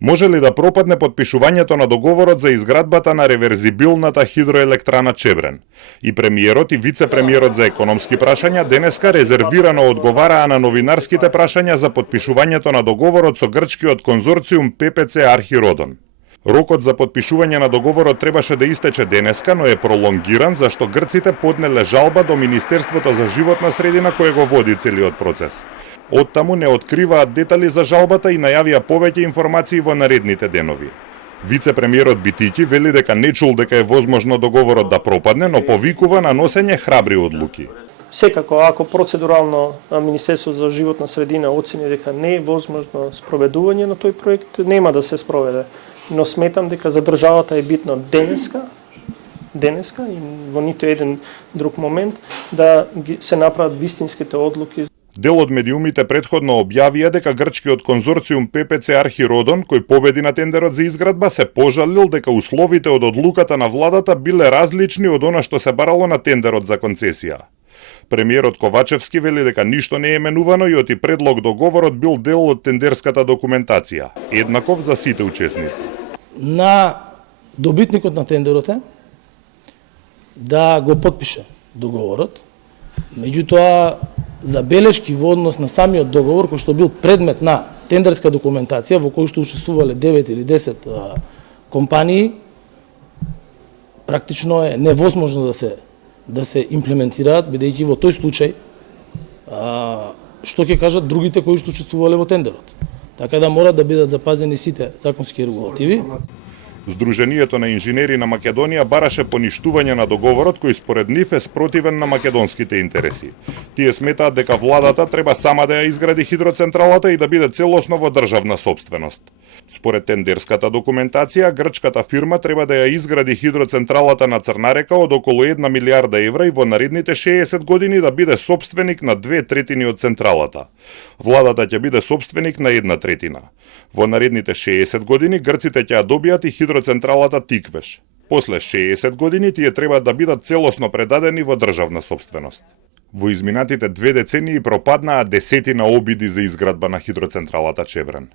Може ли да пропадне потпишувањето на договорот за изградбата на реверзибилната хидроелектрана Чебрен? И премиерот и вице-премиерот за економски прашања денеска резервирано одговараа на новинарските прашања за потпишувањето на договорот со грчкиот конзорциум ППЦ Архиродон. Рокот за потпишување на договорот требаше да истече денеска, но е пролонгиран зашто грците поднеле жалба до Министерството за животна средина кое го води целиот процес. Оттаму не откриваат детали за жалбата и најавија повеќе информации во наредните денови. Вице-премиерот Битики вели дека не чул дека е возможно договорот да пропадне, но повикува на носење храбри одлуки. Секако, ако процедурално Министерството за животна средина оцени дека не е возможно спроведување на тој проект, нема да се спроведе. Но сметам дека за државата е битно денеска и во ниту еден друг момент да се направат вистинските одлуки. Дел од медиумите претходно објавија дека грчкиот конзорциум ППЦ Архиродон, кој победи на тендерот за изградба, се пожалил дека условите од одлуката на владата биле различни од она што се барало на тендерот за концесија. Премиерот Ковачевски вели дека ништо не е менувано и оти предлог договорот бил дел од тендерската документација, еднаков за сите учесници. На добитникот на тендерот е да го потпише договорот, меѓутоа забелешки во однос на самиот договор, кој што бил предмет на тендерска документација, во кој што учествувале 9 или 10 компании, практично е невозможно да се имплементираат, бидејќи во тој случај што ќе кажат другите кои што учествувале во тендерот. Така да мора да бидат запазени сите законски регулативи. Сдруженијето на инженери на Македонија бараше поништување на договорот кој според нив е спротивен на македонските интереси. Тие сметаат дека владата треба сама да ја изгради хидроцентралата и да биде целосно во државна сопственост. Според тендерската документација, грчката фирма треба да ја изгради хидроцентралата на Црна река од околу 1 милиарда евра и во наредните 60 години да биде сопственик на 2/3 од централата. Владата ќе биде сопственик на 1/3. Во наредните 60 години грците ќе ја добијат и хидроцентралата Тиквеш. После 60 години тие треба да бидат целосно предадени во државна сопственост. Во изминатите 2 децении пропаднаа десетина обиди за изградба на хидроцентралата Чебрен.